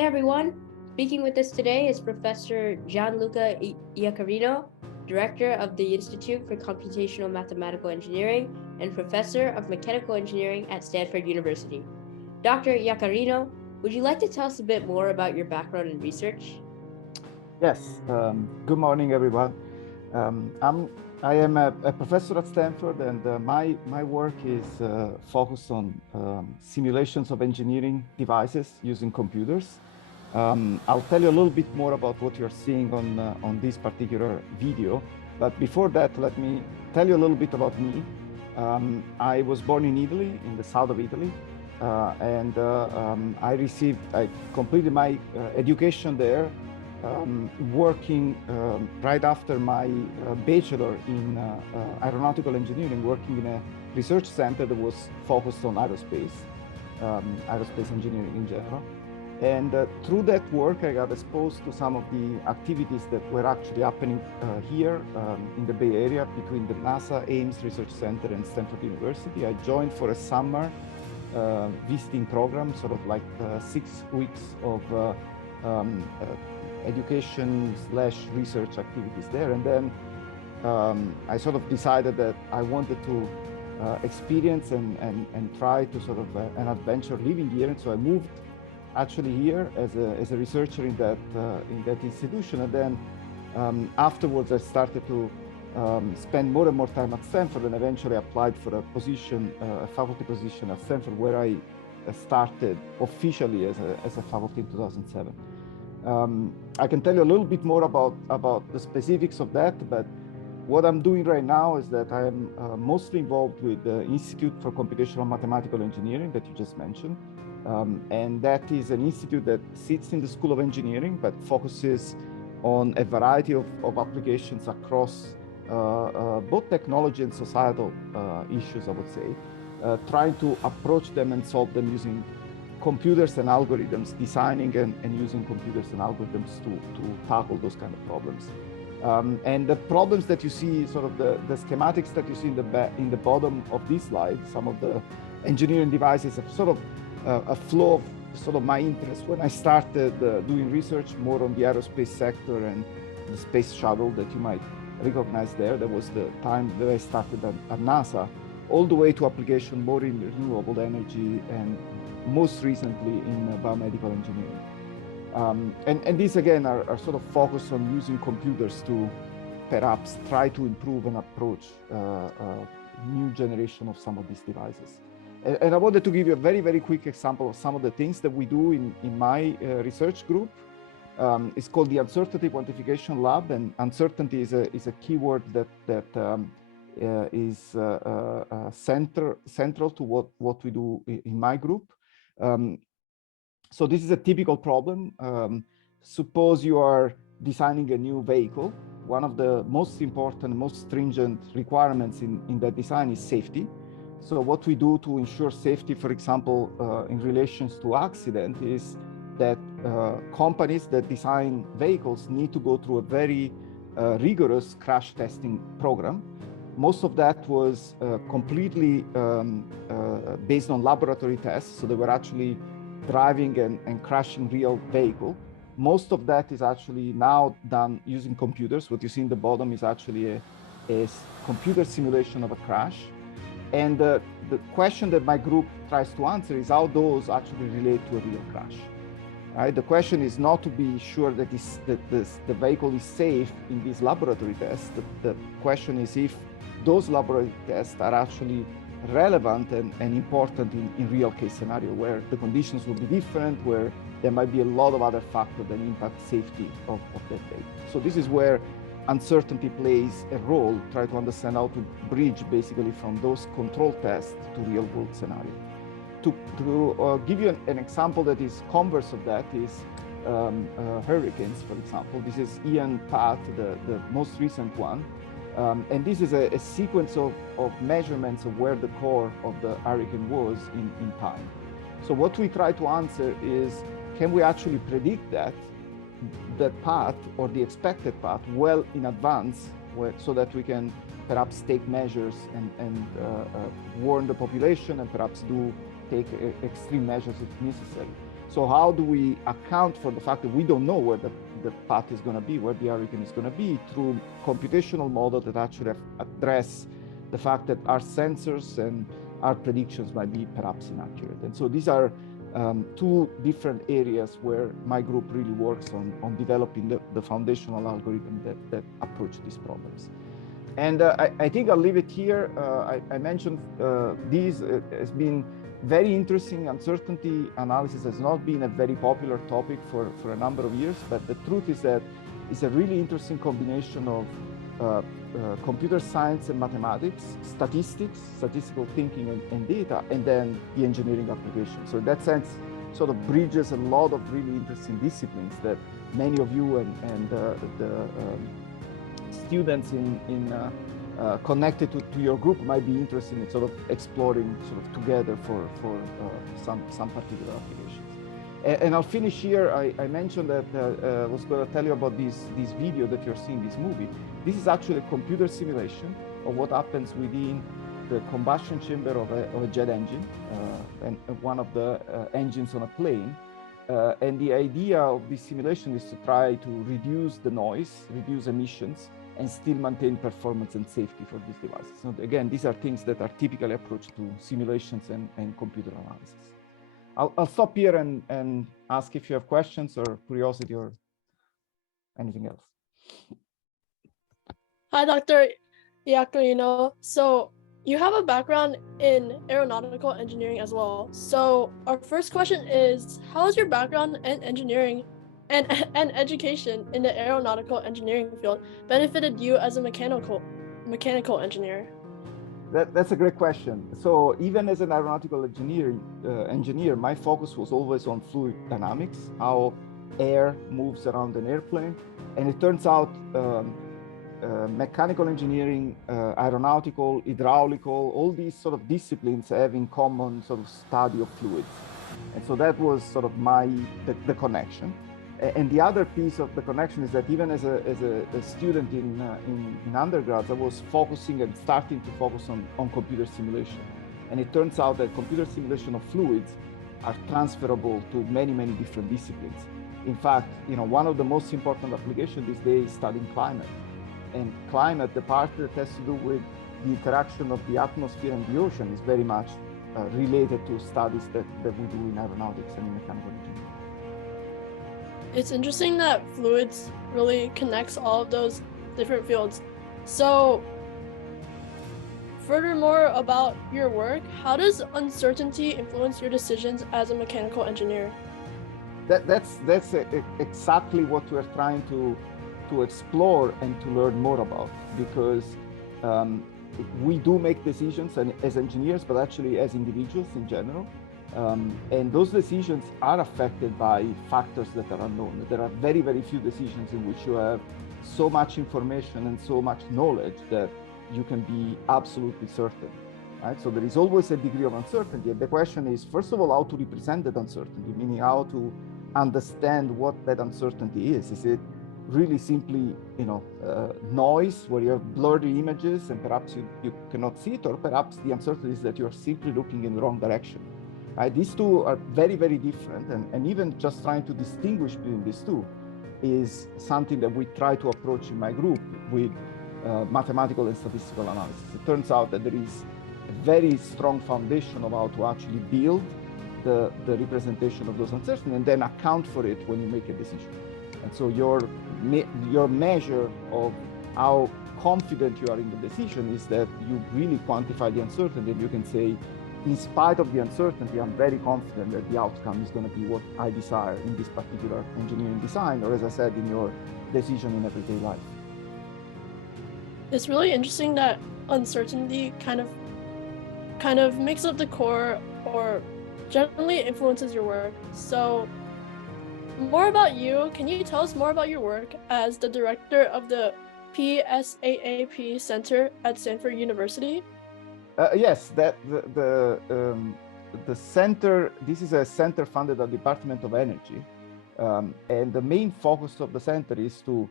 Hey everyone, speaking with us today is Professor Gianluca Iaccarino, Director of the Institute for Computational Mathematical Engineering and Professor of Mechanical Engineering at Stanford University. Dr. Iaccarino, would you like to tell us a bit more about your background in research? Yes, good morning everyone. I am a professor at Stanford, and my work is focused on simulations of engineering devices using computers. I'll tell you a little bit more about what you're seeing on this particular video, but before that, let me tell you a little bit about me. I was born in Italy, in the south of Italy, and I completed my education there. Working right after my bachelor in aeronautical engineering, working in a research center that was focused on aerospace engineering in general. And through that work, I got exposed to some of the activities that were actually happening here in the Bay Area between the NASA Ames Research Center and Stanford University. I joined for a summer visiting program, sort of like 6 weeks of education/research activities there. And then I sort of decided that I wanted to experience and try to sort of an adventure living here. And so I moved actually here as a researcher in that institution. And then afterwards I started to spend more and more time at Stanford, and eventually applied for a position, a faculty position at Stanford, where I started officially as a faculty in 2007. I can tell you a little bit more about the specifics of that, but what I'm doing right now is that I am mostly involved with the Institute for Computational Mathematical Engineering that you just mentioned. And that is an institute that sits in the School of Engineering, but focuses on a variety of applications across both technology and societal issues, I would say, trying to approach them and solve them using computers and algorithms, designing and using computers and algorithms to tackle those kind of problems. And the problems that you see, sort of the schematics that you see in the bottom of this slide, some of the engineering devices are sort of a flow of sort of my interest when I started doing research more on the aerospace sector and the space shuttle that you might recognize there. That was the time that I started at NASA, all the way to application more in renewable energy and most recently in biomedical engineering. And these again are sort of focused on using computers to perhaps try to improve and approach new generation of some of these devices. And I wanted to give you a very, very quick example of some of the things that we do in my research group. It's called the Uncertainty Quantification Lab, and uncertainty is a keyword that is central to what we do in my group. So this is a typical problem. Suppose you are designing a new vehicle. One of the most important, most stringent requirements in that design is safety. So what we do to ensure safety, for example, in relations to accident, is that companies that design vehicles need to go through a very rigorous crash testing program. Most of that was completely based on laboratory tests. So they were actually driving and crashing real vehicle. Most of that is actually now done using computers. What you see in the bottom is actually a computer simulation of a crash. And the question that my group tries to answer is how those actually relate to a real crash. Right? The question is not to be sure that the vehicle is safe in these laboratory tests. The question is if those laboratory tests are actually relevant and important in real case scenario, where the conditions will be different, where there might be a lot of other factors that impact safety of that vehicle. So this is where uncertainty plays a role, try to understand how to bridge basically from those control tests to real world scenario. To give you an example that is converse of that is hurricanes, for example. This is Ian Path, the most recent one. And this is a sequence of measurements of where the core of the hurricane was in time. So what we try to answer is, can we actually predict that path or the expected path well in advance, so that we can perhaps take measures and warn the population and perhaps take extreme measures if necessary. So how do we account for the fact that we don't know where the path is going to be, where the algorithm is going to be, through computational models that actually address the fact that our sensors and our predictions might be perhaps inaccurate. And so these are two different areas where my group really works on developing the foundational algorithm that approach these problems. And I think I'll leave it here. I mentioned these has been very interesting. Uncertainty analysis has not been a very popular topic for a number of years, but the truth is that it's a really interesting combination of computer science and mathematics, statistics, statistical thinking and data, and then the engineering application. So in that sense, sort of bridges a lot of really interesting disciplines that many of you and the students connected to your group might be interested in sort of exploring sort of together for some particular applications. And I'll finish here. I mentioned that I was going to tell you about this video that you're seeing, this movie. This is actually a computer simulation of what happens within the combustion chamber of a jet engine and one of the engines on a plane. And the idea of this simulation is to try to reduce the noise, reduce emissions, and still maintain performance and safety for these devices. So again, these are things that are typically approached to simulations and computer analysis. I'll stop here and ask if you have questions or curiosity or anything else. Hi, Dr. Iaccarino. So you have a background in aeronautical engineering as well. So our first question is, how has your background in engineering and education in the aeronautical engineering field benefited you as a mechanical engineer? That's a great question. So even as an aeronautical engineer, my focus was always on fluid dynamics, how air moves around an airplane. And it turns out mechanical engineering, aeronautical, hydraulical, all these sort of disciplines have in common sort of study of fluids. And so that was sort of the connection. And the other piece of the connection is that even as a student in undergrad, I was focusing and starting to focus on computer simulation. And it turns out that computer simulation of fluids are transferable to many, many different disciplines. In fact, one of the most important applications these days is studying climate. And climate, the part that has to do with the interaction of the atmosphere and the ocean, is very much related to studies that we do in aeronautics and in mechanical engineering. It's interesting that fluids really connects all of those different fields. So furthermore about your work, how does uncertainty influence your decisions as a mechanical engineer? That's exactly what we're trying to explore and to learn more about, because we do make decisions as engineers, but actually as individuals in general. And those decisions are affected by factors that are unknown. There are very, very few decisions in which you have so much information and so much knowledge that you can be absolutely certain, right? So there is always a degree of uncertainty. And the question is, first of all, how to represent that uncertainty, meaning how to understand what that uncertainty is. Is it really simply, noise where you have blurry images and perhaps you cannot see it, or perhaps the uncertainty is that you're simply looking in the wrong direction? These two are very, very different, and even just trying to distinguish between these two is something that we try to approach in my group with mathematical and statistical analysis. It turns out that there is a very strong foundation of how to actually build the representation of those uncertainties and then account for it when you make a decision. And so your measure of how confident you are in the decision is that you really quantify the uncertainty, and you can say, in spite of the uncertainty, I'm very confident that the outcome is going to be what I desire in this particular engineering design, or as I said, in your decision in everyday life. It's really interesting that uncertainty kind of makes up the core or generally influences your work. So more about you. Can you tell us more about your work as the director of the PSAAP Center at Stanford University? Yes, the center, this is a center funded at the Department of Energy. And the main focus of the center is to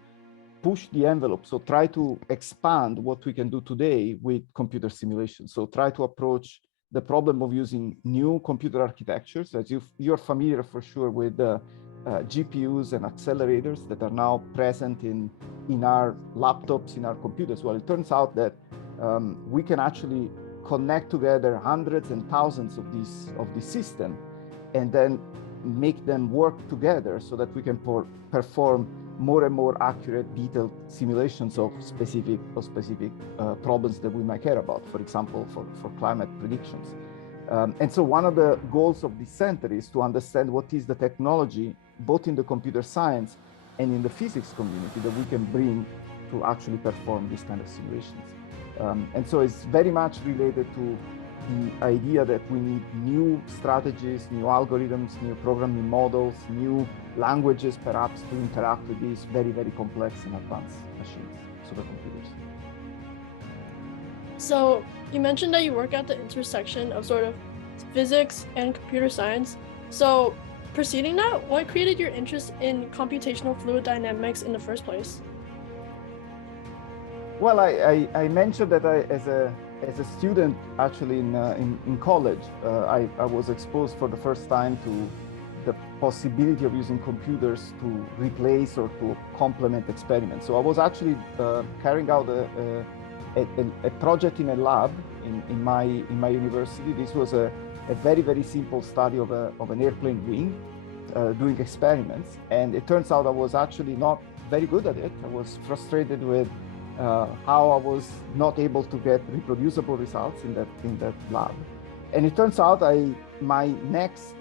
push the envelope. So try to expand what we can do today with computer simulation. So try to approach the problem of using new computer architectures. As you're familiar for sure with the GPUs and accelerators that are now present in our laptops, in our computers. Well, it turns out that we can actually connect together hundreds and thousands of these systems and then make them work together so that we can perform more and more accurate, detailed simulations of specific problems that we might care about, for example, for climate predictions. And so one of the goals of this center is to understand what is the technology, both in the computer science and in the physics community, that we can bring to actually perform these kind of simulations. And so it's very much related to the idea that we need new strategies, new algorithms, new programming models, new languages perhaps to interact with these very, very complex and advanced machines, supercomputers. So you mentioned that you work at the intersection of sort of physics and computer science. So preceding that, what created your interest in computational fluid dynamics in the first place? Well, I mentioned that as a student, actually in college, I was exposed for the first time to the possibility of using computers to replace or to complement experiments. So I was actually carrying out a project in a lab in my university. This was a very, very simple study of an airplane wing doing experiments. And it turns out I was actually not very good at it. I was frustrated with how I was not able to get reproducible results in that lab. And it turns out my next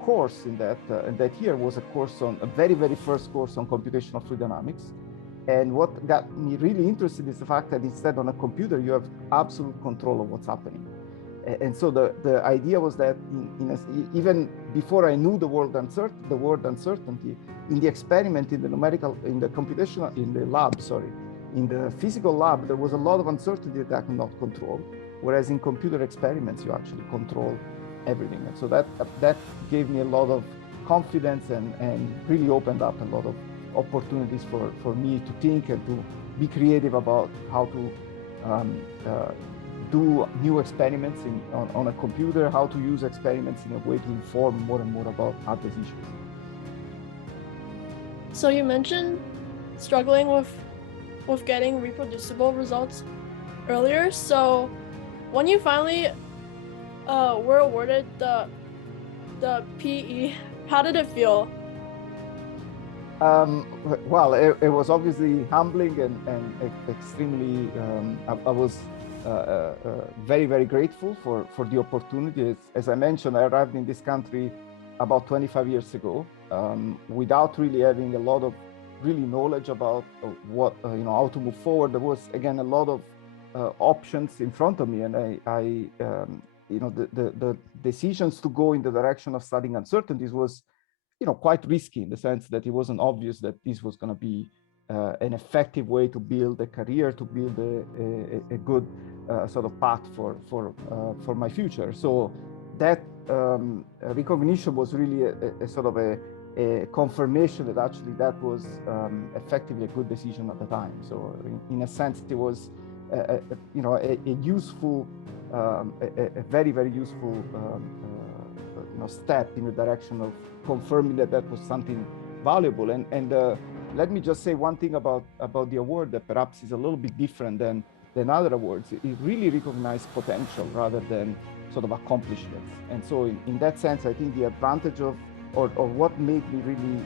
course in that year was a very, very first course on computational fluid dynamics. And what got me really interested is the fact that instead on a computer, you have absolute control of what's happening. And so the idea was that even before I knew the word uncertainty, in the experiment, in the physical lab, there was a lot of uncertainty that I could not control. Whereas in computer experiments, you actually control everything. And so that gave me a lot of confidence and really opened up a lot of opportunities for me to think and to be creative about how to do new experiments on a computer, how to use experiments in a way to inform more and more about our decisions. So you mentioned struggling with getting reproducible results earlier. So when you finally were awarded the PE, how did it feel? Well, it was obviously humbling and extremely, I was very, very grateful for the opportunity. As I mentioned, I arrived in this country about 25 years ago without really having a lot of knowledge about what, how to move forward. There was, again, a lot of options in front of me. And the decisions to go in the direction of studying uncertainties was, quite risky in the sense that it wasn't obvious that this was going to be an effective way to build a career, to build a good sort of path for my future. So that recognition was really a sort of a confirmation that actually that was effectively a good decision at the time. So in a sense, it was a useful, a very, very useful step in the direction of confirming that was something valuable. And let me just say one thing about the award that perhaps is a little bit different than other awards. It really recognized potential rather than sort of accomplishments. And so in that sense, I think the advantage of, or what made me really,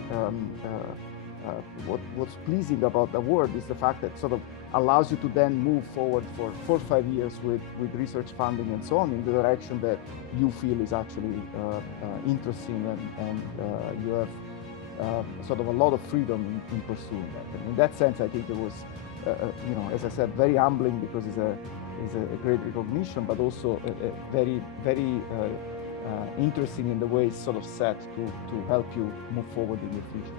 what's pleasing about the award is the fact that sort of allows you to then move forward for 4 or 5 years with research funding and so on in the direction that you feel is actually interesting and you have sort of a lot of freedom in pursuing that. And in that sense, I think it was, as I said, very humbling because it's a great recognition, but also a very, very interesting in the way it's sort of set to help you move forward in your future.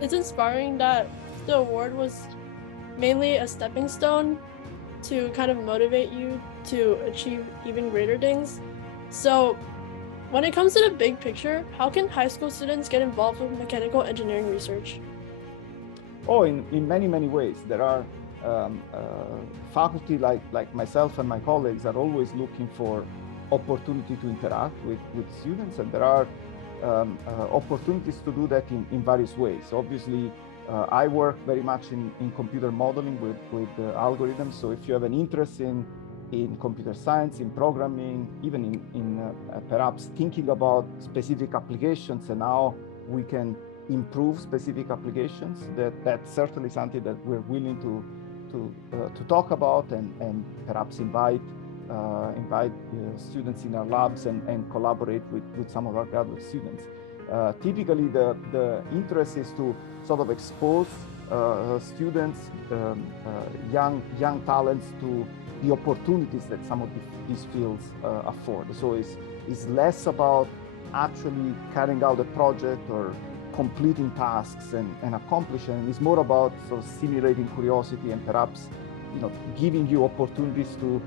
It's inspiring that the award was mainly a stepping stone to kind of motivate you to achieve even greater things. So when it comes to the big picture, how can high school students get involved with mechanical engineering research? Oh, in many, many ways. There are faculty like myself and my colleagues are always looking for opportunity to interact with students, and there are opportunities to do that in various ways. Obviously, I work very much in computer modeling with algorithms. So if you have an interest in computer science, in programming, even in perhaps thinking about specific applications and how we can improve specific applications, that's certainly something that we're willing to talk about and perhaps invite students in our labs and collaborate with some of our graduate students. Typically, the interest is to sort of expose students, young talents to the opportunities that some of these fields afford. So it's less about actually carrying out a project or completing tasks and accomplishing. It's more about sort of stimulating curiosity and perhaps giving you opportunities to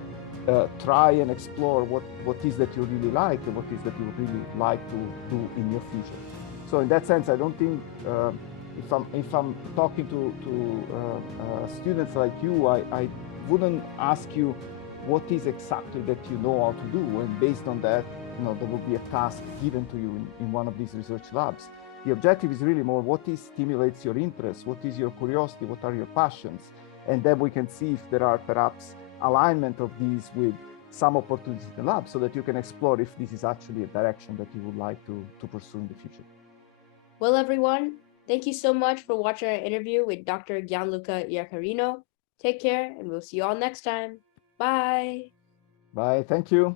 try and explore what is that you really like and what is that you really like to do in your future. So in that sense, I don't think if I'm talking to students like you, I wouldn't ask you what is exactly that you know how to do, and based on that, there will be a task given to you in one of these research labs. The objective is really more what stimulates your interest, what is your curiosity, what are your passions, and then we can see if there are perhaps alignment of these with some opportunities in the lab, so that you can explore if this is actually a direction that you would like to pursue in the future. Well, everyone, thank you so much for watching our interview with Dr. Gianluca Iaccarino. Take care, and we'll see you all next time. Bye. Bye. Thank you.